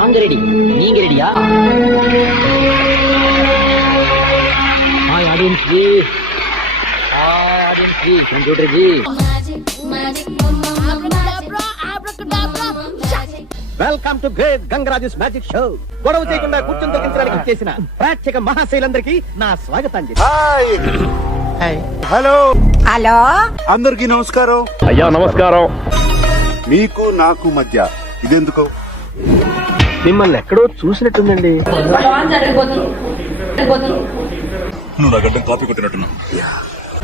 நாங்க ரெடி, நீங்க ரெடியா? Computer ji welcome to great Gangaraju's magic show. గొడవ చేయకుండా కూర్చొని తగ్గించడానికి చేసిన ప్రేక్షక మహాశైలందరికీ నా స్వాగతాంజలి. హలో హలో అందరికి నమస్కారం. అయ్యా నమస్కారం. మీకు నాకు మధ్య ఇదెందుకు? మిమ్మల్ని ఎక్కడో చూసినట్టుందండి. నువ్వు నా గడ్డం కాపీ కొట్టినట్టున్నావు.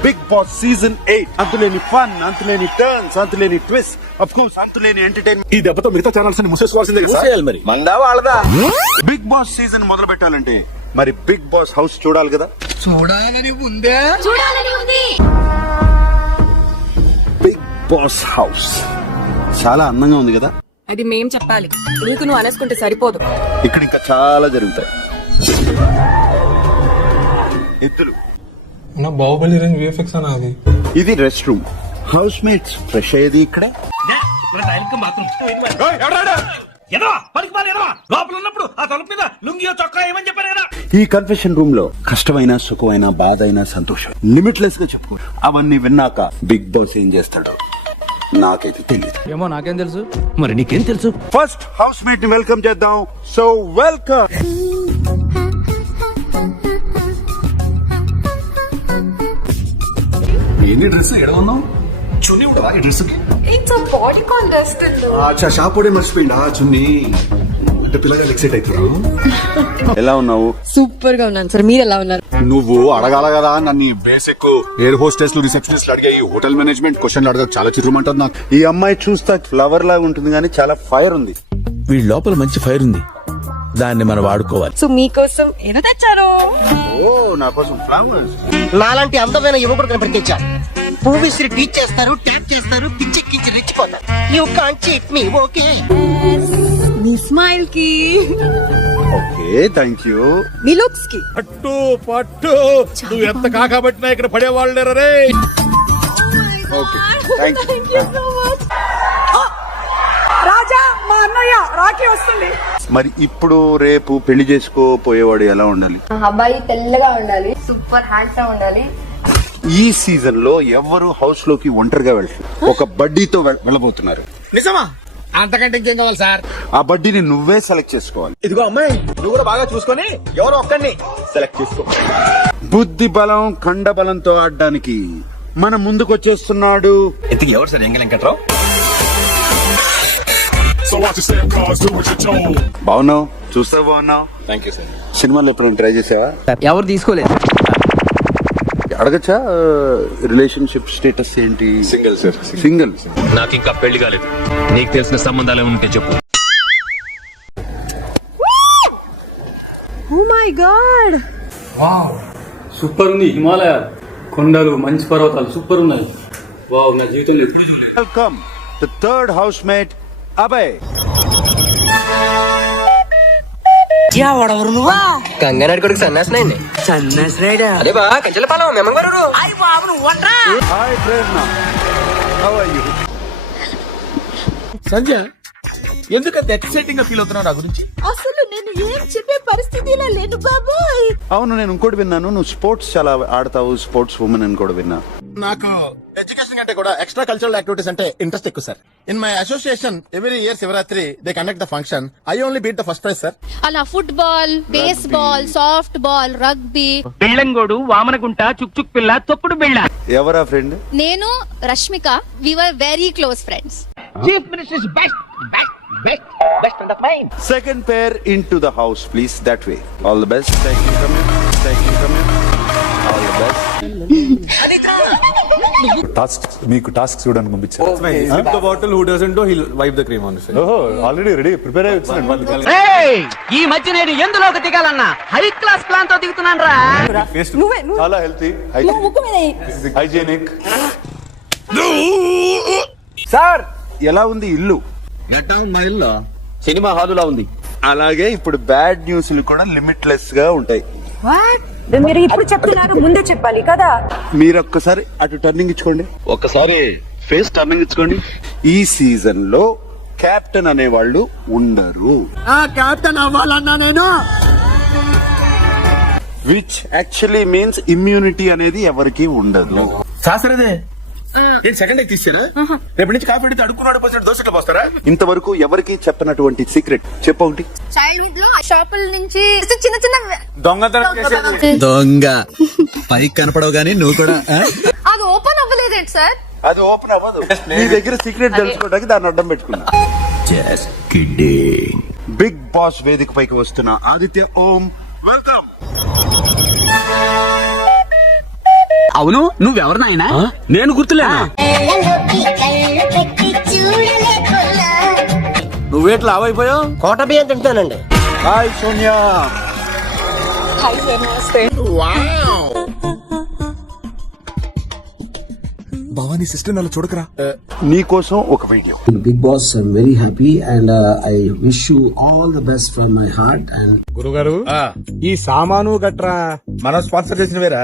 బిగ్ బాస్ సీజన్ 8 అంతులేని ఫన్, అంతులేని టర్న్స్, అంతులేని ట్విస్ట్, ఆఫ్ కోర్స్ అంతులేని ఎంటర్టైన్మెంట్. ఈ దెబ్బతో మిగతా ఛానల్స్ ని మూసేసుకోవాల్సిందే కదా సార్? మరి మందా వాళ్ళదా? బిగ్ బాస్ సీజన్ మొదలు పెట్టాలంటే మరి బిగ్ బాస్ హౌస్ చూడాలి కదా. చూడాలని ఉంది. బిగ్ బాస్ హౌస్ చాలా అందంగా ఉంది కదా. అది మేం చెప్పాలి, నీకు నువ్వు అనేసుకుంటే సరిపోదు. ఇక్కడ ఇంకా చాలా జరుగుతాయి. ఎద్దులు, బాహుబలి రేంజ్ విఎఫ్ఎక్స్ అన్న అది. ఇది rest room. House mates fresh అయ్యేది ఇక్కడే. ఈ కన్ఫెషన్ రూమ్ లో కష్టమైన, సుఖమైన, బాధ అయినా, సంతోషం లిమిట్లెస్ గా చెప్పుకో. అవన్నీ విన్నాక బిగ్ బాస్ ఏం చేస్తాడో నాకైతే తెలియదు. ఏమో నాకేం తెలుసు. మరి నీకేం తెలుసు? ఫస్ట్ హౌస్ మేట్ ని వెల్కమ్ చేద్దాం. So welcome. ఎన్ని డ్రెస్ ఎక్కడ ఉన్నావు? చున్నీ ఉంటుందా ఈ డ్రెస్ కి? It's a body contest. అచ్చా, షాపోడే మర్చిపోయిందా చున్నీ? అంటే పిల్లగా ఎక్సైట్ అవుతారు. ఎలా ఉన్నావు? సూపర్ గా ఉన్నాను సార్, మీరు ఎలా ఉన్నారు? నువ్వు అడగాల కదా నన్ను. బేసిక్ ఎయిర్ హోస్టెస్ రిసెప్షనిస్ట్ అడిగాయి, హోటల్ మేనేజ్మెంట్ క్వశ్చన్లు అడగ చాలా చిరుమంటారు నాకు. ఈ అమ్మాయి చూస్తా ఫ్లవర్ లాగా ఉంటుంది కానీ చాలా ఫైర్ ఉంది. వీడి లోపల మంచి ఫైర్ ఉంది, దాన్ని మనం వాడుకోవాలి. సో మీకోసం ఏదో తెచ్చారు. ఓ, నా కోసం ఫ్లవర్స్. నాలాంటి అందమైన యువకుడు కనిపెట్టించారు. పూవిశ్రీ టీచ్ చేస్తారు, ట్యాప్ చేస్తారు, పిచ్చెక్కించి రెచ్చిపోతారు. You can't cheat me, okay? మీ స్మైల్ కి, ఓకే, థ్యాంక్ యూ. మీ లుక్స్ కి. పట్టు పట్టు, నువ్వు ఎంత కాకబట్టినా ఇక్కడ పడేవాళ్ళు రే. Okay, thank you. రాజా, మా అన్నయ్య రాఖీ వస్తుంది. మరి ఇప్పుడు రేపు పెళ్లి చేసుకోపోయేవాడు ఎలా ఉండాలి? అబ్బాయి తెల్లగా ఉండాలి, సూపర్ హ్యాండ్సమ్ ఉండాలి. ఈ సీజన్ లో ఎవరు హౌస్ లోకి ఒంటరిగా వెళ్తారు, ఒక బడ్డీతో వెళ్ళబోతున్నారు. నిజమా? అంతకంటే ఇంకేం కావాలి సార్? ఆ బడ్డీని నువ్వే సెలెక్ట్ చేసుకోవాలి. ఇదిగో అమ్మాయి, నువ్వు కూడా బాగా చూసుకొని ఎవరో ఒక్కడిని సెలెక్ట్ చేసుకో. బుద్ధి బలం, కండ బలంతో ఆడడానికి మన ముందుకు వచ్చేస్తున్నాడు. ఇంతకీ ఎవరు సార్? ఎంగ వెంకట్రావు. బాగున్నావు, చూస్తా బాగున్నావు. Thank you sir. సినిమాలో ఎప్పుడైనా ట్రై చేసావా? ఎవరు తీసుకోలేదు. అడగచ్చా? రిలేషన్షిప్ స్టేటస్ ఏంటి? Single sir. సింగిల్. నాకు ఇంకా పెళ్లి కాలేదు. నీకు తెలిసిన సంబంధాలు ఏముంటే చెప్పు. ఓ మై గాడ్, సూపర్ ఉంది. హిమాలయ కొండలు, మంచి పర్వతాలు సూపర్ ఉన్నాయి. వావ్, నా జీవితంలో ఎప్పుడు చూడలేదు. Welcome the third housemate Abhay. గంగనాడు కొడుకు సన్నాసినాయండి. సన్నాసినాడా? అదే బా కంచెల పాలెం మేమంగారు. Hi Prerana, how are you? Sanjay, ఎందుకంత ఎక్సైటింగ్ గా ఫీల్ అవుతున్నావు నా గురించి? అసలు నేను ఏం చెప్పే పరిస్థితిలో లేను బాబోయ్. అవును, నేను ఇంకోటి విన్నాను, నువ్వు స్పోర్ట్స్ చాలా ఆడతావు, స్పోర్ట్స్ ఉమెన్ అని కూడా విన్నా. నాకు ఎడ్యుకేషన్ కంటే కూడా ఎక్స్ట్రా కల్చరల్ యాక్టివిటీస్ అంటే ఇంట్రెస్ట్ ఎక్కువ sir. In my association every year Shivaratri they conduct the function. I only beat the first prize sir. అలా football, baseball, softball, rugby. బెళ్ళంగోడు, వామనగుంట, చుక్ పిల్ల, తొక్కుడు బిళ్ళ. ఎవరా ఫ్రెండ్? నేను Rashmika, we were very close friends. Chief minister is best friend of mine. Second pair into the house, please. That way. All the best. Thank you. Come here. Thank you. Come here. All the best. మీకు task చూడడానికి పంపించారు. Battle who doesn't do hill wipe the cream on his. ఓహో, already ready prepare అయ్యి వచ్చినాడు. ఈ మధ్య నేను ఎందులోకి దిగాలన్నా హై క్లాస్ ప్లాన్ తో దిగుతున్నాను రా. చాలా హెల్తీ, హైజీనిక్. సార్, ఎలా ఉంది ఇల్లు? మా ఇల్లు సినిమా హాలులా ఉంది. అలాగే ఇప్పుడు బ్యాడ్ న్యూస్లు కూడా లిమిట్లెస్ గా ఉంటాయి. మీరు ఇప్పుడు చెప్తున్నారు, ముందే చెప్పాలి కదా. మీరు ఒక్కసారి అటు టర్నింగ్ ఇచ్చుకోండి. ఒక్కసారి ఫేస్ టర్నింగ్ ఇచ్చుకోండి. ఈ సీజన్ లో కెప్టెన్ అనేవాళ్ళు ఉండరు. కెప్టెన్ అవ్వాలన్నా నేను విచ్ యాక్చువల్లీ మీన్స్ ఇమ్యూనిటీ అనేది ఎవరికి ఉండదు. శాస్త్రదే సెకండ్ తీసారా? రేపటి నుంచి కాఫీ అడిగితే అడుక్కున్నాడు పోసినట్టు దోశట్లు పోస్తారా? ఇంతవరకు ఎవరికి చెప్పనటువంటి సీక్రెట్ చెప్పండి. చైల్డ్హుడ్ లో షాపుల నుంచి చిన్న చిన్న దొంగ పైకి కనపడవు గానీ నువ్వు కూడా అది ఓపెన్ అవ్వలేదేంటి సార్? అది ఓపెన్ అవ్వదు. నీ దగ్గర సీక్రెట్ తెలుసుకోవడానికి దాన్ని అడ్డం పెట్టుకున్నా. బిగ్ బాస్ వేదిక పైకి వస్తున్న ఆదిత్య ఓం, వెల్కమ్. అవును నువ్వెవరు నాయనా? నేను గుర్తులేనా? నువ్వేట్లా అవైపోయావు? కోట బియ్యం తింటానండి. హాయ్ సోనియా. భవానీ సిస్టర్ నన్ను చూడకరా. నీ కోసం ఒక video. Big Boss, I'm very happy and I wish you all the best from my heart. And గురుగారు ఈ సామాను గట్రా మనం స్పాన్సర్ చేసిన వేరా?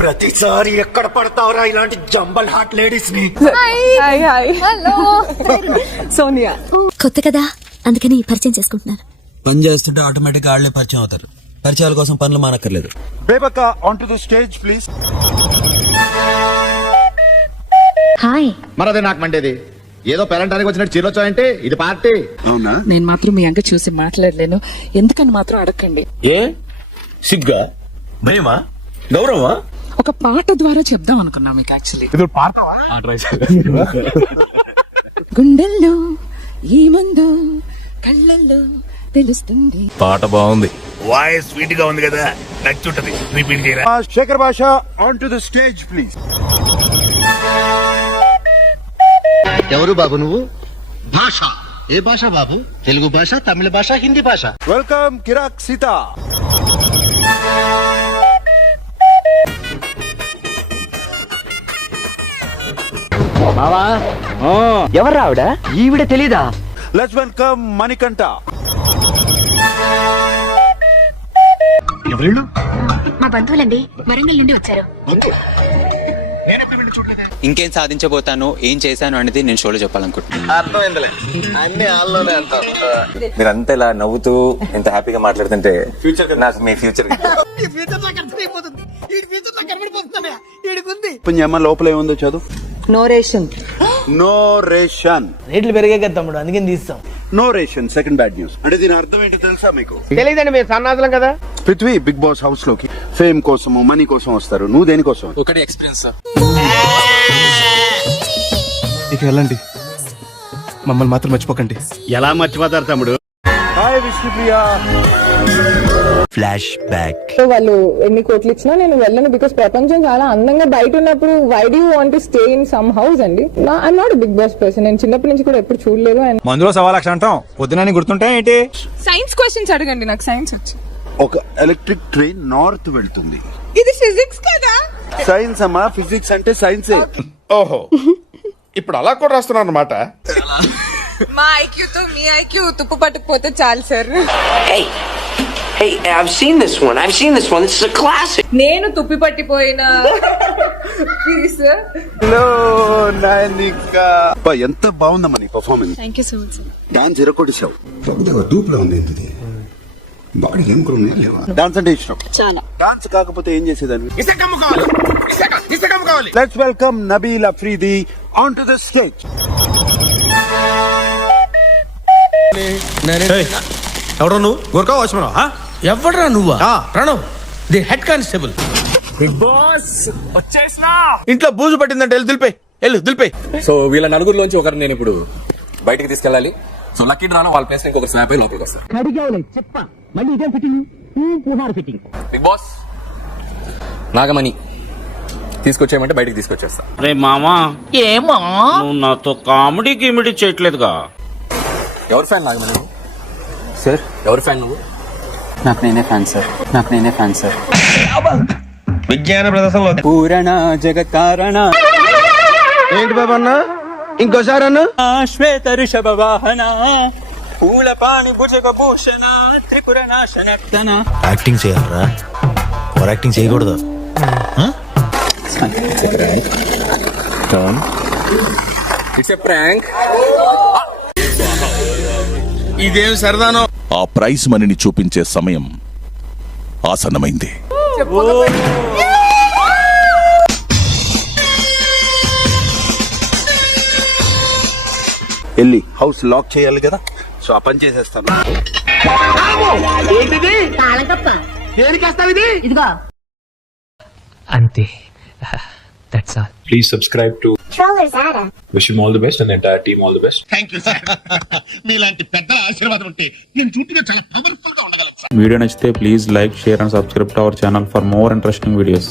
ప్రతిసారి ఎక్కడ పడతావురా ఇలాంటి జంబల్ హాట్ లేడీస్ ని? హలో సోనియా కొత్త కదా అందుకని పరిచయం చేసుకుంటున్నాను. పని చేస్తుంటే ఆటోమేటిక్ వాళ్ళే పరిచయం అవుతారు. పరిచయాల కోసం పనులు మానక్కర్లేదు. Bebakka on to the stage please. Hi. మరదే నాకు మండేది. ఏదో పేరెంటానికి వచ్చినట్టు చీరొచ్చాయంటే ఇది పార్టీ. అవునా? నేను మాత్రం మీ అంక చూసి మాట్లాడలేను, ఎందుకని మాత్రం అడగండి. ఏ సిగ్గా, భయమా, గౌరవమా? ఒక పాట ద్వారా చెప్దాం అనుకున్నా మీకు. యాక్చువల్లీ గుండెల్లో ఏముందో కళ్ళల్లో తెలుస్తుంది. పాట బాగుంది. వాయిస్ స్వీట్ గా ఉంది కదా, నచ్చుంటది. రిపీట్ చేయరా? శేఖర్ భాష on to the stage please. ఎవరు బాబు నువ్వు? భాష ఏ భాష బాబు? తెలుగు భాష, తమిళ భాష, హిందీ భాష. వెల్కమ్ కిరాక్ సీత. ఎవరు ఆవిడ? ఈవిడ తెలీదా? Let's welcome Manikanta. మా బంధువులండి, వరంగల్ నుండి వచ్చారు. ఇంకేం సాధించబోతాను, ఏం చేశాను అనేది నేను షోలో చెప్పాలనుకుంటున్నాను. మీరంతా ఇలా నవ్వుతూ ఎంత హ్యాపీగా మాట్లాడుతుంటే నాకు మీ ఫ్యూచర్ అమ్మ లోపల ఏముందో చదువు. No ration. No ration. రేట్లు పెరిగే కదా తమ్ముడు, అందుకని తీస్తాం. No ration second bad news. అంటే దీని అర్థం ఏంటో తెలుసా మీకు? తెలియదండి, మీరు సన్నాసులం కదా. పృథ్వీ బిగ్ బాస్ హౌస్ లోకి ఫేమ్ కోసము మనీ కోసం వస్తారు. నువ్వు దేనికోసం? ఒకటి ఎక్స్పీరియన్స్. ఇక వెళ్ళండి, మమ్మల్ని మాత్రం మర్చిపోకండి. ఎలా మర్చిపోతారు తమ్ముడు? హాయ్ విష్ణుప్రియ. Flashback. వాళ్ళు ఎన్ని కోట్లు ఇచ్చినా నేను వెళ్ళను, బికాస్ ప్రపంచం చాలా అందంగా బయట ఉన్నప్పుడు why do you want to stay in some house అండి. I'm not Bigg Boss person. నేను చిన్నప్పటి నుంచి కూడా ఎప్పుడు చూడలేదు. అండ్ మందులో 1,00,000 అంటాం, పొద్దున గుర్తుంటే ఏంటి? సైన్స్ క్వశ్చన్స్ అడగండి, నాకు సైన్స్ వచ్చు. ఒక ఎలక్ట్రిక్ ట్రైన్ నార్త్ వెళ్తుంది. ఇది ఫిజిక్స్ కదా? సైన్స్ అమ్మా, ఫిజిక్స్ అంటే సైన్సే. ఓహో, ఇప్పుడు అలా కూడా రాస్తున్నారు అన్నమాట. మా ఐక్యూతో మీ ఐక్యూ తుప్పు పట్టుకుపోతే చాలు sir. Hey, I've seen this one. This is a classic. నేను తుప్పి పట్టిపోయిన పీస్. ఎంత బాగుందమ్మా నీ performance. Thank you so much. Dance ఇరకొట్టేసావు. డాన్స్ అంటే ఇష్టం. డాన్స్ కాకపోతే ఏం చేసేదాన్ని? Let's welcome Nabeel Afridi on to the stage. ఎవరు నువ్వు? గోర్ఖా వాచ్మన్? ఎవడరా నువ్వా? Pranav the head constable. Bigg Boss వచ్చేసినా. ఇంట్లో బూజు పట్టిందంటే వెళ్ళి దులిపే, వెళ్ళు దులిపే. సో వీళ్ళ నలుగురిలోంచి ఒకరు నేను ఇప్పుడు బయటికి తీసుకెళ్ళాలి. సో లక్కీ డ్రాను వాళ్ళ ప్లేస్ ఇంకొకరు స్వాప్ అయి లోపలికి వస్తారు. బిగ్ బాస్ నాగమణి తీసుకొచ్చేయమంటే బయటికి తీసుకొచ్చేస్తా. రే మామా, ఏమా నువ్వు నాతో కామెడీ గిమిడీ చేయట్లేదుగా? ఎవరు ఫ్యాన్ నాగమణి? సార్ ఎవరు ఫ్యాన్ నువ్వు? నాకు నేనే ఫ్యాన్ సార్. విజ్ఞాన ప్రదర్శనలో పూరణ జగత్కారణ. ఏంటి బాబా అన్న, ఇంకోసారి అన్న. శ్వేత ఋషభ వాహన పూల పాణి భుజగ భూషణ త్రిపుర నాశనర్తన. యాక్టింగ్ చేయాలరా, ఓవర్ యాక్టింగ్ చేయకూడదు. It's a prank. ఇదేం సరదానో. ఆ ప్రైజ్ మనీని చూపించే సమయం ఆసన్నమైంది. వెళ్ళి హౌస్ లాక్ చేయాలి కదా, సో ఆ పని చేసేస్తాను. ఇదిగో అంతే. That's all. Please subscribe to wish you all the best and entire team all the best. Thank you sir. మీలాంటి పెద్దల ఆశీర్వాదం ఉంటే నేను చుట్టూ చాలా పవర్ఫుల్ గా ఉండగలను. వీడియో నచ్చితే please like, share and subscribe to our channel for more interesting videos.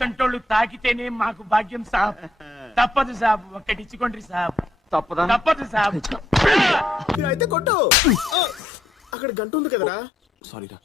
సంటోళ్ళు తాకితేనే మాకు భాగ్యం సాబ్. తప్పదు సాబ్, ఒక్కటిచ్చుకోండి సాబ్. తప్పదు సాబ్. అయితే కొట్టు. అక్కడ గంట ఉంది కదరా. సారీ రా.